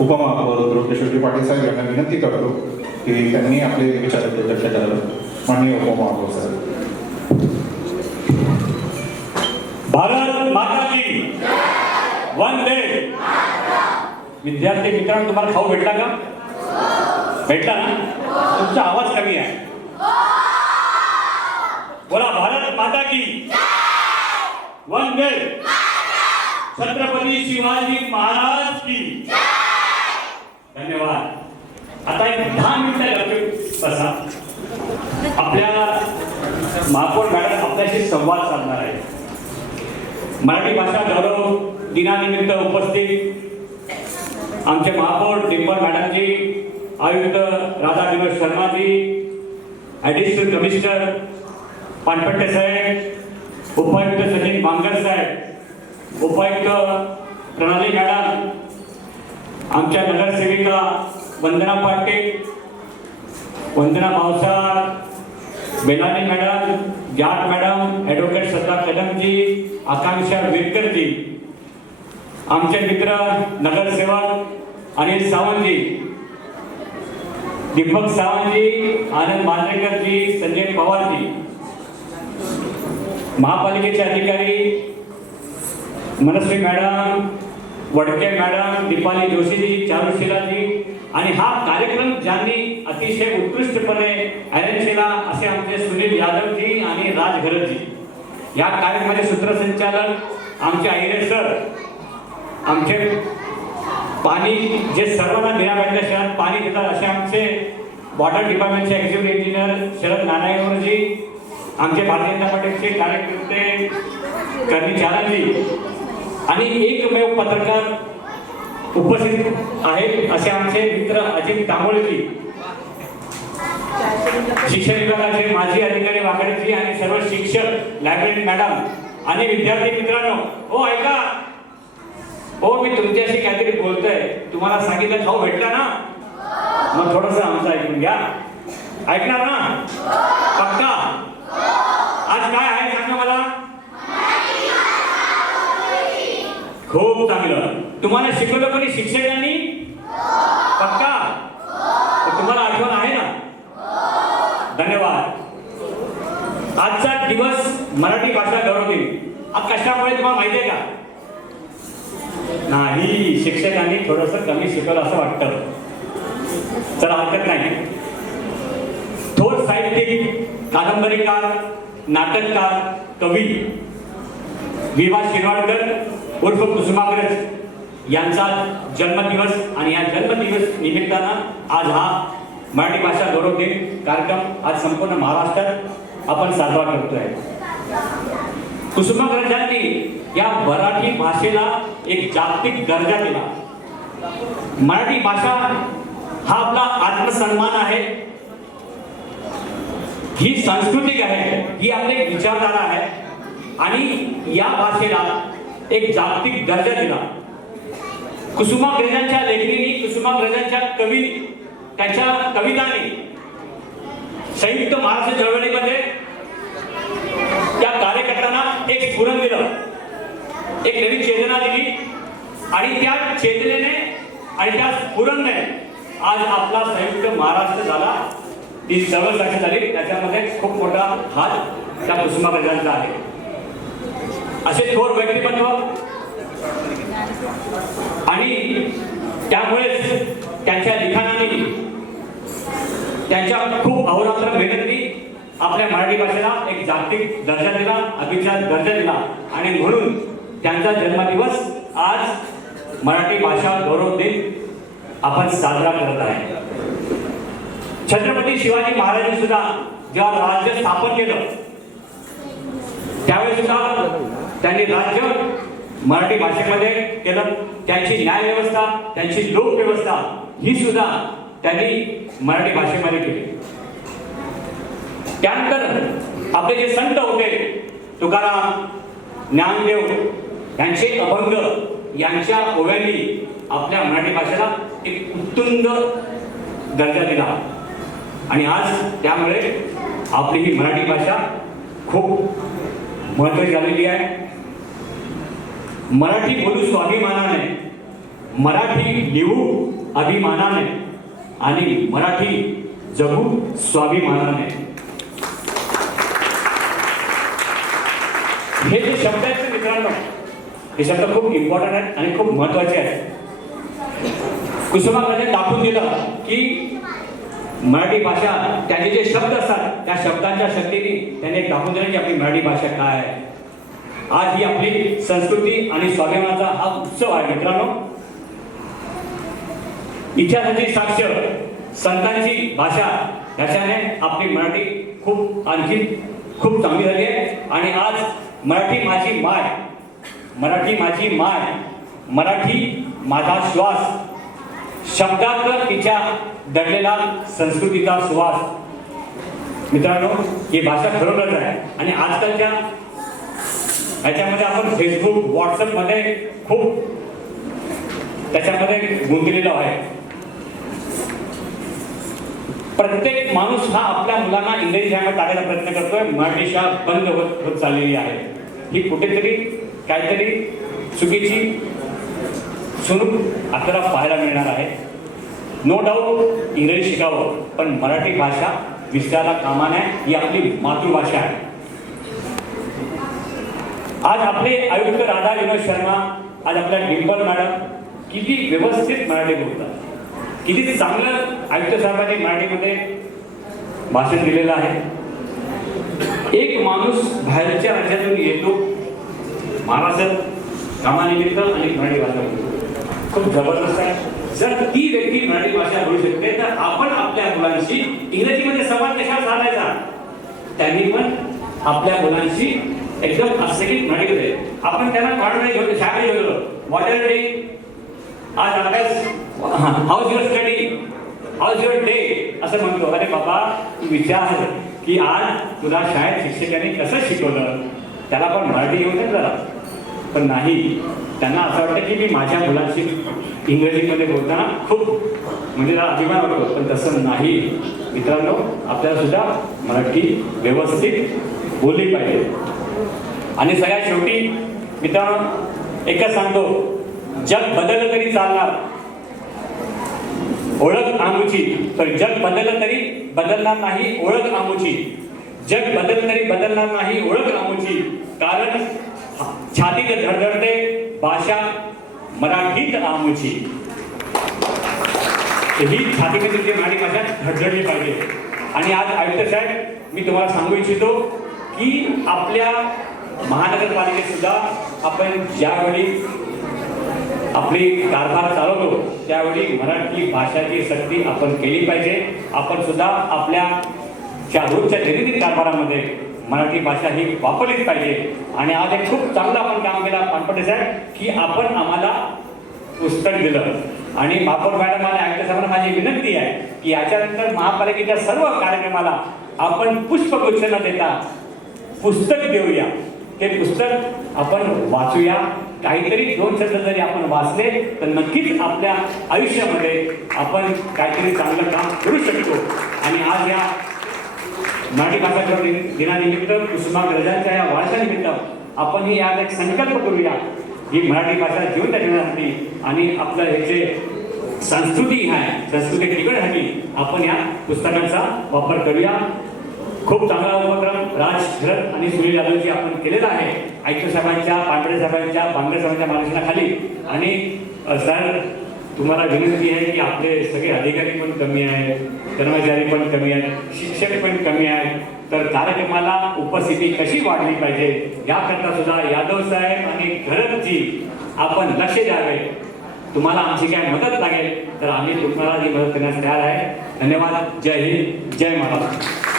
उपमहापौर द्रौपदी पाटील साहेब यांना विनंती करतो की त्यांनी आपले विचार व्यक्त करावे. माननीय उपमहापौर साहेब. भारत माता की वंदे. विद्यार्थी मित्रांनो, तुम्हाला खाऊ भेटला का? भेटला ना? तुमचा आवाज कमी आहे. बोला, भारत माता की वंदे. छत्रपती शिवाजी महाराज की. धन्यवाद. आता एक 10 मिनिटं बसा. आपल्या महापौर मॅडम आपल्याशी संवाद साधणार आहे. मराठी भाषा गौरव दिनानिमित्त उपस्थित आमचे महापौर डिंपल मॅडमजी, आयुक्त राधा विनोद शर्माजी, ॲडिशनल कमिशनर पानपट्टे साहेब, उपायुक्त सचिन बांगर साहेब, उपायुक्त प्रणाली मॅडम, आमच्या नगरसेविका वंदना पाटील, वंदना Bhavsar, Belani madam, Jat madam, advocate श्रद्धा कदमजी, आकांक्षा विरकरजी, आमचे मित्र नगरसेवक अनिल सावंतजी, दीपक सावंतजी, आनंद मांजरेकरजी, संजय पवारजी, महापालिकेचे अधिकारी मनस्वी मॅडम, वडके मॅडम, दीपाली जोशीजी, चारुशिलाजी, आणि हा कार्यक्रम ज्यांनी अतिशय उत्कृष्टपणे अरेंज केला असे आमचे सुनील यादवजी आणि राज घरतजी. या कार्यक्रमाचे सूत्रसंचालक आमचे आहिरे सर, आमचे पाणी जे सर्वांना निरामय शहरात पाणी देतात असे आमचे वॉटर डिपार्टमेंटचे एक्झिक्युटिव्ह इंजिनियर शरद नारायणजी, आमचे भारतीय जनता पार्टीचे कार्यकर्ते कर्णिचारजी, आणि एकमेव पत्रकार उपस्थित आहेत असे आमचे मित्र अजित तांबोळेजी, शिक्षण विभागाचे माजी अधिकारी वाकडेजी, आणि सर्व शिक्षक, लायब्ररी मॅडम आणि विद्यार्थी मित्रांनो. हो ऐका, हो मी तुमच्याशी काहीतरी बोलतोय. तुम्हाला सांगितलं खाऊ भेटला ना, मग थोडंसं आमचं ऐकून घ्या. ऐकणार ना? पक्का? आज काय आहे सांगा मला. खूप चांगलं. तुम्हाला शिकवलं कोणी? शिक्षकांनी? पक्का? तुम्हाला आठवण आहे ना? धन्यवाद. आजचा दिवस मराठी भाषा गौरव दिन. आज कशामुळे तुम्हाला माहिती आहे का? नाही, शिक्षकांनी थोडंसं कमी शिकवलं असं वाटतं. चला हरकत नाही. थोर साहित्यिक, कादंबरीकार, नाटककार, कवी विवा शिरवाडकर उर्फ कुसुमाग्रज यांचा जन्मदिवस, आणि या जन्मदिवस निमित्तानं आज हा मराठी भाषा गौरव दिन कार्यक्रम आज संपूर्ण महाराष्ट्रात आपण साजरा करतोय. कुसुमाग्रजांनी या मराठी भाषेला एक जागतिक दर्जा दिला. मराठी भाषा हा आपला आत्मसन्मान आहे, ही सांस्कृतिक आहे, ही आपली विचारधारा आहे, आणि या भाषेला एक जागतिक दर्जा दिला. कुसुमाग्रजांच्या लेखणीने, कुसुमाग्रजांच्या त्यांच्या कवितांनी संयुक्त महाराष्ट्र चळवळीमध्ये त्या कार्यकर्त्यांना एक स्फुरण दिलं, एक नवी चेतना दिली, आणि त्या चेतनेने आणि त्या स्फुरणाने आज आपला संयुक्त महाराष्ट्र झाला. ती चळवळ साक्ष झाली. त्याच्यामध्ये खूप मोठा हात त्या कुसुमाग्रजांचा आहे. असे थोर व्यक्तिमत्व, आणि त्यामुळेच त्यांच्या लिखाणाने, त्यांच्या खूप अहोरात्र मेहनतीने आपल्या मराठी भाषेला एक जागतिक दर्जा दिला, अभिजात दर्जा दिला, आणि म्हणून त्यांचा जन्मदिवस आज मराठी भाषा गौरव दिन आपण साजरा करत आहे. छत्रपती शिवाजी महाराजांनी सुद्धा जेव्हा राज्य स्थापन केलं त्यावेळी सुद्धा त्यांनी राज्य मराठी भाषेमध्ये केलं. त्यांची न्याय व्यवस्था, त्यांची लोकव्यवस्था ही सुद्धा त्यांनी मराठी भाषेमध्ये केली. त्यानंतर आपले जे संत होते, तुकाराम, ज्ञानदेव यांचे अभंग यांच्या ओव्यांनी आपल्या मराठी भाषेला एक उत्तुंग दर्जा दिला, आणि आज त्यामुळे आपली ही मराठी भाषा खूप महत्त्वाची झालेली आहे. मराठी बोलू स्वाभिमानाने, मराठी लिहू अभिमानाने आणि मराठी जगू स्वाभिमानाने. हे जे शब्द आहेत मित्रांनो, हे शब्द खूप इम्पॉर्टंट आहेत आणि खूप महत्वाचे आहेत. कुसुमाग्रजांनी दाखवून दिलं की मराठी भाषा, त्याचे जे शब्द असतात त्या शब्दांच्या शक्तीने त्यांनी एक दाखवून दिलं की आपली मराठी भाषा काय आहे. आज ही आपली संस्कृती आणि स्वाभिमानाचा हा उत्सव आहे मित्रांनो. इतिहासाची साक्ष, संतांची भाषा, त्याच्याने आपली मराठी खूप आणखी खूप चांगली झाली आहे. आणि आज मराठी माझी माय, मराठी माझी माय, मराठी माझा श्वास, शब्दात तिच्या दडलेला संस्कृतीचा सुवास. मित्रांनो, ही भाषा खरोखरच आहे. आणि आजकालच्या याच्यामध्ये आपण फेसबुक, व्हॉट्सअप मध्ये खूप त्याच्यामध्ये गुंतलेलो आहे. प्रत्येक माणूस हा आपल्या मुलांना इंग्रजी शाळेत टाकायचा प्रयत्न करतोय. मराठी शाळा बंद होत चाललेली आहे. ही कुठेतरी काहीतरी चुकीची स्वरूप आपल्याला पाहायला मिळणार आहे. नो डाऊट इंग्रजी शिकावं, पण मराठी भाषा विसरायला कामा नये. ही आपली मातृभाषा आहे. आज आपले आयुक्त राधा विनोद शर्मा, आज आपल्या डिंपल मॅडम किती व्यवस्थित मराठी बोलतात, किती चांगलं आयुक्त साहेबांनी मराठीमध्ये भाषण दिलेलं आहे. एक माणूस बाहेरच्या राज्यातून येतो महाराष्ट्रात कामानिमित्त आणि मराठी भाषा बोलतो, खूप जबरदस्त आहे. जर ती व्यक्ती मराठी भाषा बोलू शकते तर आपण आपल्या मुलांशी इंग्रजीमध्ये संवाद कशा साधायचा. त्यांनी पण आपल्या मुलांशी एकदम अस्सलीत मराठीमध्ये आपण त्यांना पाठवणे घेऊन शाळेत गेलो, व्हॉट आर डे, आज अभ्यास, house your study, house your day असं म्हणतो. अरे बाबा, तू विचार की आज तुला शाळेत शिक्षकांनी कसं शिकवलं, त्याला पण मराठी येऊ नये जरा. पण नाही, त्यांना असं वाटतं की मी माझ्या मुलांशी इंग्रजीमध्ये बोलताना खूप म्हणजे त्याला अभिमान वाटतो. पण तसं नाही मित्रांनो, आपल्याला सुद्धा मराठी व्यवस्थित बोलली पाहिजे. आणि सगळ्यात शेवटी मित्रांनो एकच सांगतो, जग बदललं तरी चालणार, ओळख आमुची. तर जग बदललं तरी बदलणार नाही ओळख आमुची. जग बदललं तरी बदलणार नाही ओळख आमुची. कारण छातीत धडधडते भाषा मराठीत आमुची. ही छातीमध्ये जी मराठी भाषा धडधडली पाहिजे. आणि आज आयुक्त साहेब, मी तुम्हाला सांगू इच्छितो की आपल्या महानगरपालिकेत सुद्धा आपण ज्यावेळी आपली कारभार चालवतो त्यावेळी मराठी भाषेची सक्ती आपण केली पाहिजे. आपण सुद्धा आपल्या रोजच्या दैनंदिन कारभारामध्ये मराठी भाषा ही वापरलीच पाहिजे. आणि आज एक खूप चांगलं आपण काम केलं पानपटे साहेब की आपण आम्हाला पुस्तक दिलं. आणि महापौर मॅडम आणि आयुक्त साहेबांना माझी विनंती आहे की याच्यानंतर महापालिकेच्या सर्व कार्यक्रमाला आपण पुष्पगुच्छ न देता पुस्तक देऊया. ते पुस्तक आपण वाचूया. काहीतरी 2 शब्द जरी आपण वाचले तर नक्कीच आपल्या आयुष्यामध्ये आपण काहीतरी चांगलं काम करू शकतो. आणि आज या मराठी भाषा दिनानिमित्त, कुसुमाग्रजांच्या या वारशानिमित्त आपण ही आज एक संकल्प करूया ही मराठी भाषा जिवंत ठेवण्यासाठी आणि आपलं हे जे संस्कृती आहे, संस्कृती टिकवण्यासाठी आपण या पुस्तकांचा वापर करूया. खूप चांगला उपक्रम राज शरद आणि सुनील यादवजी आपण केलेला आहे आयुक्त साहेबांच्या, पांढरे साहेबांच्या, बांगरे साहेबांच्या मार्गदर्शनाखाली. आणि सर, तुम्हाला विनंती आहे की आपले सगळे अधिकारी पण कमी आहेत, कर्मचारी पण कमी आहेत, शिक्षक पण कमी आहेत. तर कार्यक्रमाला उपस्थिती कशी वाढली पाहिजे याकरता सुद्धा यादव साहेब आणि घरतजी आपण लक्ष द्यावे. तुम्हाला आमची काय मदत लागेल तर आम्ही तुम्हाला ही मदत करण्यास तयार आहे. धन्यवाद. जय हिंद, जय महाराष्ट्र.